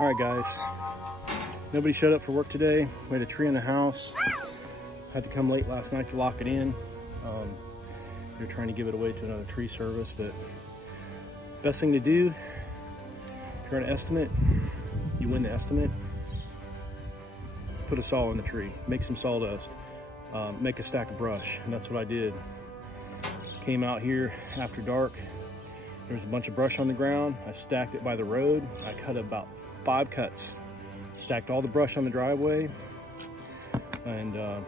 All right, guys, nobody showed up for work today. We had a tree in the house. Had to come late last night to lock it in. They're trying to give it away to another tree service, but best thing to do, if you're on an estimate, you win the estimate, put a saw in the tree, make some sawdust, make a stack of brush, and that's what I did. Came out here after dark. There was a bunch of brush on the ground. I stacked it by the road. I cut about 5 cuts, stacked all the brush on the driveway, and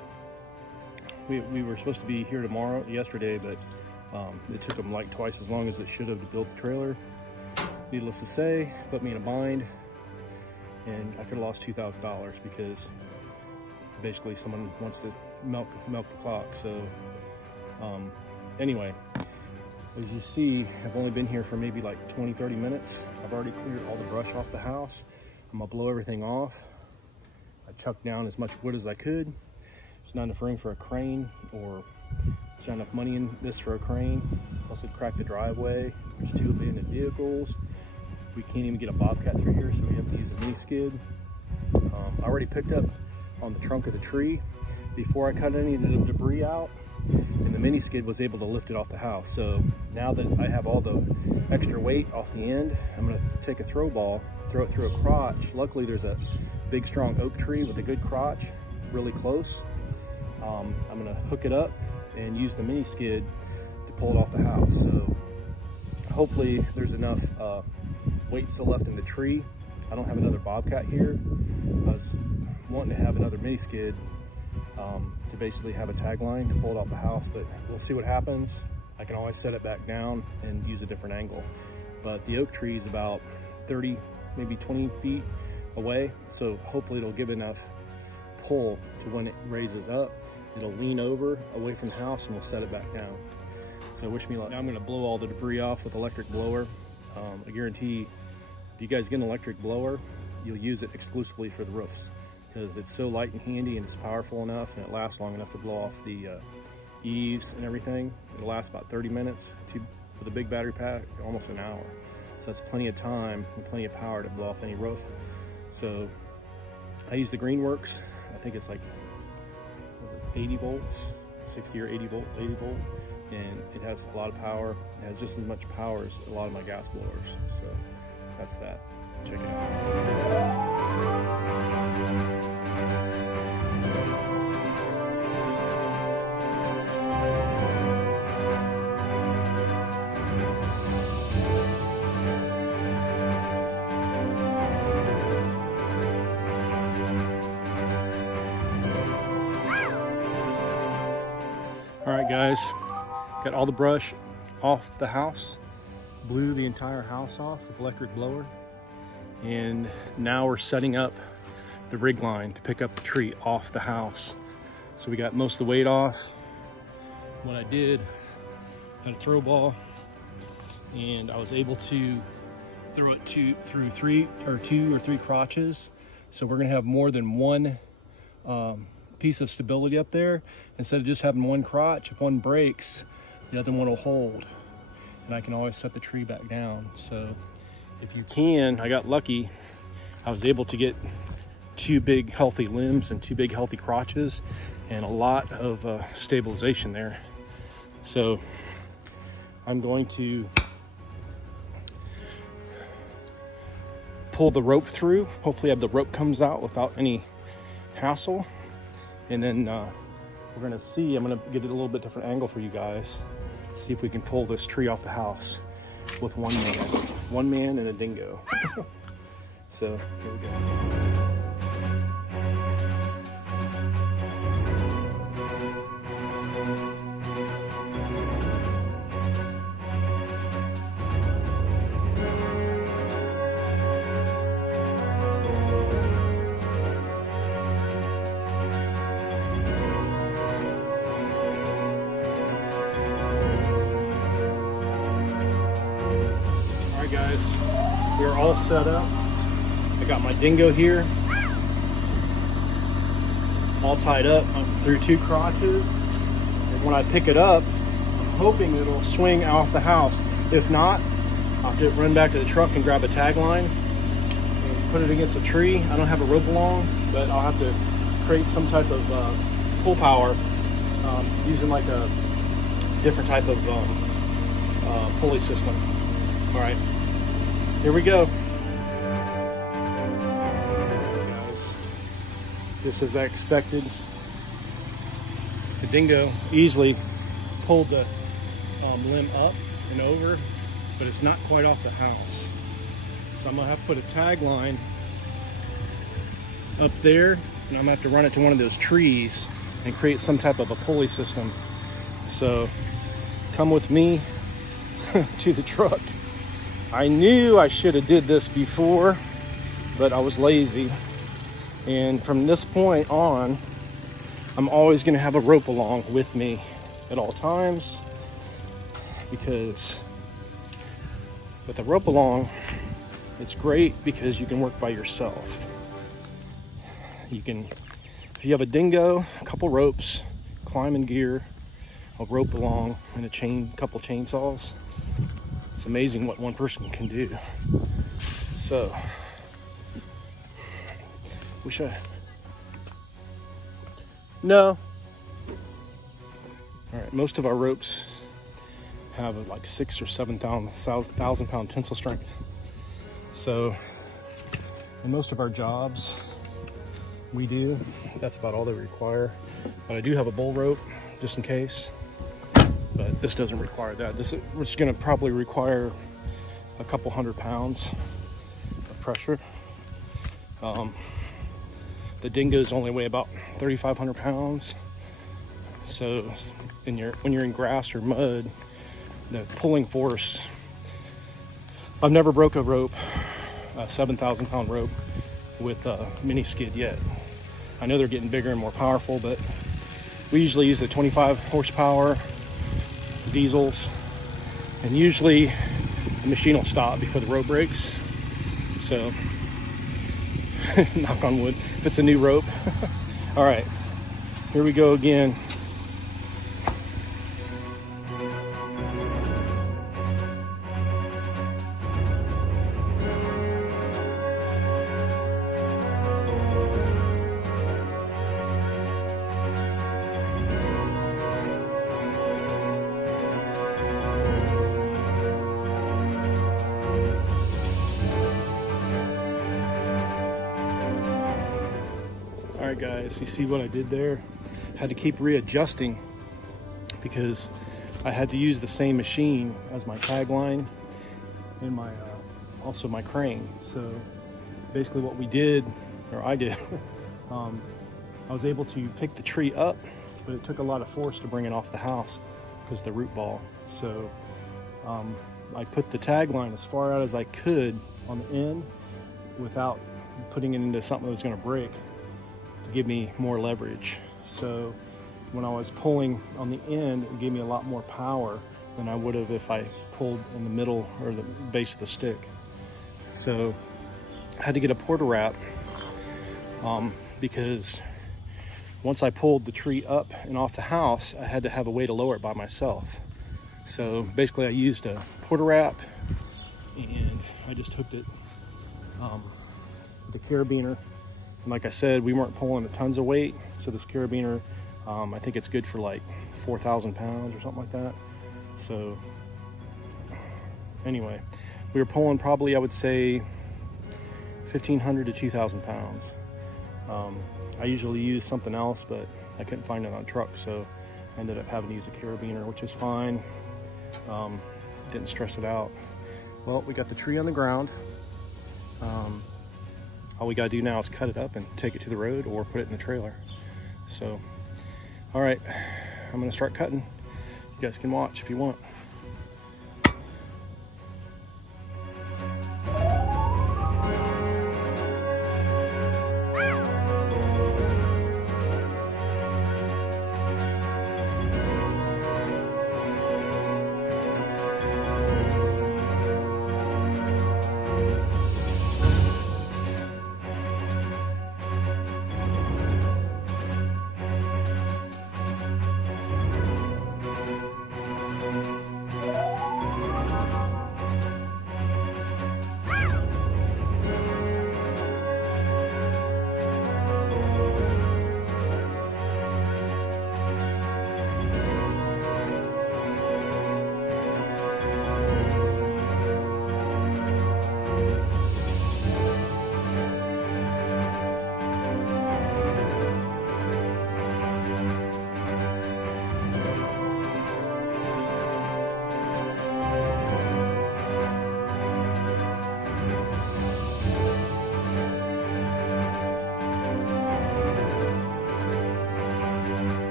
we were supposed to be here yesterday, but it took them like twice as long as it should have to build the trailer. Needless to say, put me in a bind, and I could have lost $2,000 because basically someone wants to milk the clock. So anyway, as you see, I've only been here for maybe like 20-30 minutes. I've already cleared all the brush off the house. I'm gonna blow everything off. I chucked down as much wood as I could. There's not enough room for a crane, or there's not enough money in this for a crane. Plus it cracked the driveway. There's 2 abandoned vehicles. We can't even get a bobcat through here, so we have to use a mini skid. I already picked up on the trunk of the tree before I cut any of the debris out, and the mini skid was able to lift it off the house. So now that I have all the extra weight off the end, I'm gonna take a throw ball, throw it through a crotch. Luckily there's a big strong oak tree with a good crotch really close. I'm gonna hook it up and use the mini skid to pull it off the house. So hopefully there's enough weight still left in the tree. I don't have another bobcat here. I was wanting to have another mini skid to basically have a tag line to pull it off the house, but we'll see what happens. I can always set it back down and use a different angle. But the oak tree is about 30, maybe 20 feet away, so hopefully it'll give enough pull to when it raises up, it'll lean over away from the house and we'll set it back down. So wish me luck. Now I'm gonna blow all the debris off with electric blower. I guarantee if you guys get an electric blower, you'll use it exclusively for the roofs, because it's so light and handy and it's powerful enough and it lasts long enough to blow off the eaves and everything. It'll last about 30 minutes with a big battery pack, almost an hour. So that's plenty of time and plenty of power to blow off any roof. So I use the Greenworks. I think it's like 80 volts, 60 or 80 volt, and it has a lot of power. It has just as much power as a lot of my gas blowers. So that's that. Check it out. All right, guys, got all the brush off the house, blew the entire house off with electric blower, and now we're setting up the rig line to pick up the tree off the house. So we got most of the weight off. What I did, had a throw ball, and I was able to throw it through 2 or 3 crotches. So we're gonna have more than one piece of stability up there. Instead of just having one crotch, if one breaks, the other one will hold. And I can always set the tree back down. So if you can, I got lucky. I was able to get 2 big healthy limbs and 2 big healthy crotches and a lot of stabilization there. So I'm going to pull the rope through. Hopefully the rope comes out without any hassle. And then we're gonna see, I'm gonna get it a little bit different angle for you guys. See if we can pull this tree off the house with one man and a dingo. So here we go. Guys, we're all set up. I got my dingo here, all tied up through 2 crotches. And when I pick it up, I'm hoping it'll swing off the house. If not, I'll just run back to the truck and grab a tag line and put it against a tree. I don't have a rope along, but I'll have to create some type of pull power using like a different type of pulley system. All right. Here we go. Guys, just as I expected, the dingo easily pulled the limb up and over, but it's not quite off the house. So I'm gonna have to put a tag line up there, and I'm gonna have to run it to one of those trees and create some type of a pulley system. So come with me to the truck. I knew I should have did this before, but I was lazy. And from this point on, I'm always gonna have a rope along with me at all times, because with a rope along, it's great because you can work by yourself. You can, if you have a dingo, a couple ropes, climbing gear, a rope along, and a couple chainsaws, it's amazing what one person can do. So, no. All right, most of our ropes have like 6,000 or 7,000 pound tensile strength. So, in most of our jobs we do, that's about all they require. But I do have a bull rope just in case. But this doesn't require that. This is going to probably require a couple 100 pounds of pressure. The dingoes only weigh about 3,500 pounds. So when you're in grass or mud, the pulling force, I've never broke a rope, a 7,000 pound rope with a mini skid yet. I know they're getting bigger and more powerful, but we usually use the 25 horsepower diesels, and usually the machine will stop before the rope breaks. So knock on wood if it's a new rope. All right, here we go again. All right, guys, you see what I did there? Had to keep readjusting because I had to use the same machine as my tag line and my also my crane. So basically what we did, or I did, I was able to pick the tree up, but it took a lot of force to bring it off the house because of the root ball. So I put the tag line as far out as I could on the end without putting it into something that was going to break, to give me more leverage. So when I was pulling on the end, it gave me a lot more power than I would have if I pulled in the middle or the base of the stick. So I had to get a porta wrap because once I pulled the tree up and off the house, I had to have a way to lower it by myself. So basically I used a porta wrap, and I just hooked it with a carabiner. And like I said, we weren't pulling tons of weight, so this carabiner, I think it's good for like 4,000 pounds or something like that. So anyway, we were pulling probably, I would say, 1,500 to 2,000 pounds. I usually use something else, but I couldn't find it on a truck, so I ended up having to use a carabiner, which is fine. Didn't stress it out. Well, we got the tree on the ground. All we gotta do now is cut it up and take it to the road or put it in the trailer. So, all right, I'm gonna start cutting. You guys can watch if you want.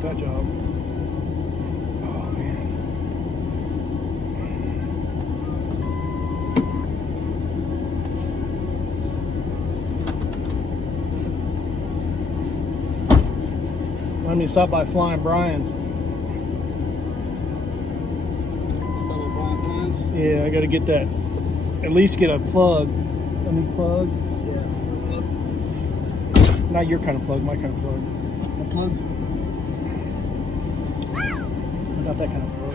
That job. Oh man. Let me stop by Flying Brian's. Yeah, I gotta get that. At least get a plug. A new plug. Yeah. Not your kind of plug, my kind of plug. A plug? Not that kind of plug.